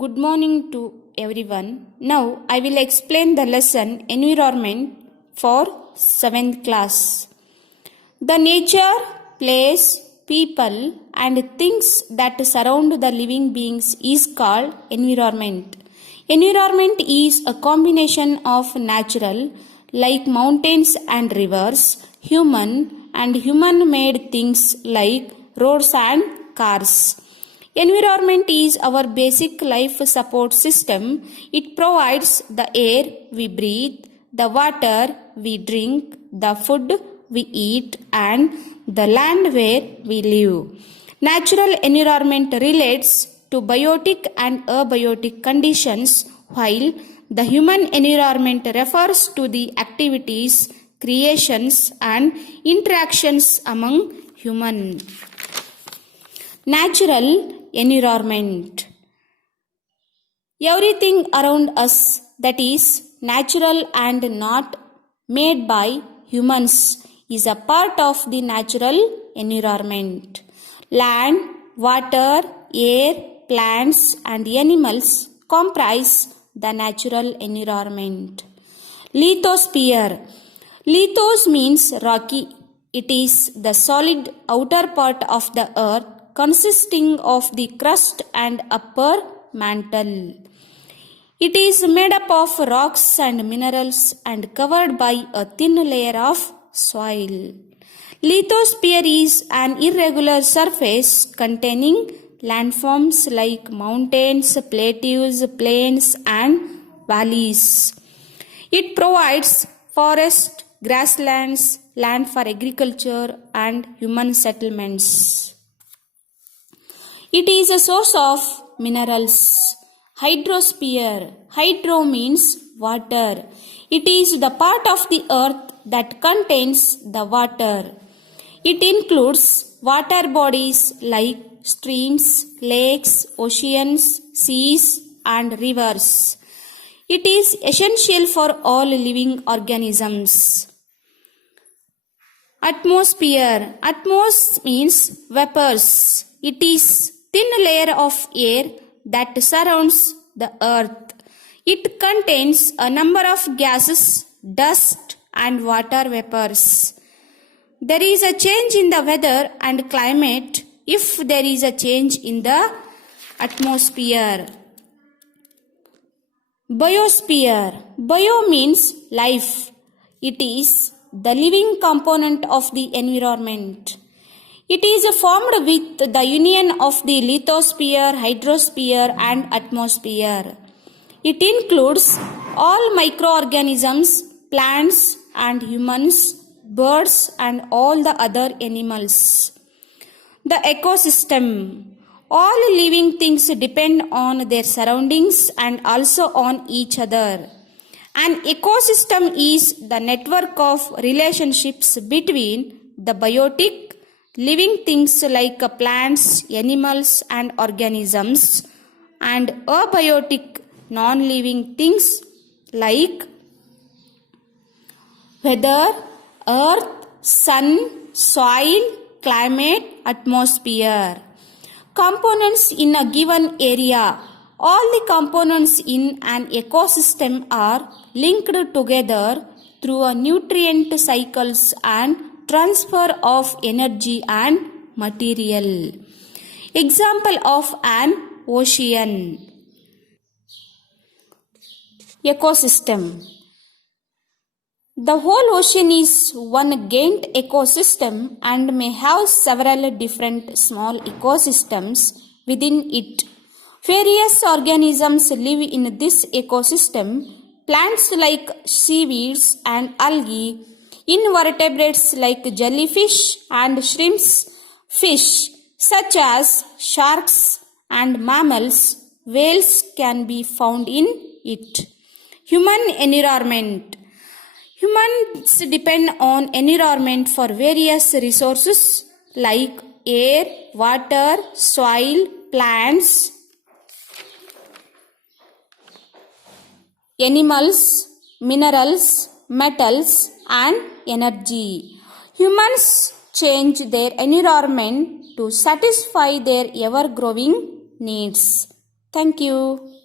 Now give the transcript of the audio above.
Good morning to everyone. Now I will explain the lesson Environment for 7th class. The nature, place, people and things that surround the living beings is called environment. Environment is a combination of natural like mountains and rivers, human and human-made things like roads and cars. Environment is our basic life support system. It provides the air we breathe, the water we drink, the food we eat, and the land where we live. Natural environment relates to biotic and abiotic conditions, while the human environment refers to the activities, creations, and interactions among humans. Natural environment. Everything around us that is natural and not made by humans is a part of the natural environment. Land, water, air, plants and animals comprise the natural environment. Lithosphere. Lithos means rocky. It is the solid outer part of the earth consisting of the crust and upper mantle. It is made up of rocks and minerals and covered by a thin layer of soil. Lithosphere is an irregular surface containing landforms like mountains, plateaus, plains and valleys. It provides forest, grasslands, land for agriculture and human settlements. It is a source of minerals. Hydrosphere. Hydro means water. It is the part of the earth that contains the water. It includes water bodies like streams, lakes, oceans, seas and rivers. It is essential for all living organisms. Atmosphere. Atmos means vapors. It is thin layer of air that surrounds the earth. It contains a number of gases, dust and water vapors. There is a change in the weather and climate if there is a change in the atmosphere. Biosphere. Bio means life. It is the living component of the environment. It is formed with the union of the lithosphere, hydrosphere and atmosphere. It includes all microorganisms, plants and humans, birds and all the other animals. The ecosystem. All living things depend on their surroundings and also on each other. An ecosystem is the network of relationships between the biotic living things like plants, animals and organisms and abiotic non-living things like weather, earth, sun, soil, climate, atmosphere. Components in a given area. All the components in an ecosystem are linked together through a nutrient cycles and transfer of energy and material. Example of an ocean. Ecosystem. The whole ocean is one giant ecosystem and may have several different small ecosystems within it. Various organisms live in this ecosystem. Plants like seaweeds and algae, invertebrates like jellyfish and shrimps, fish such as sharks and mammals, whales can be found in it. Human environment. Humans depend on environment for various resources like air, water, soil, plants, animals, minerals, metals and energy. Humans change their environment to satisfy their ever-growing needs. Thank you.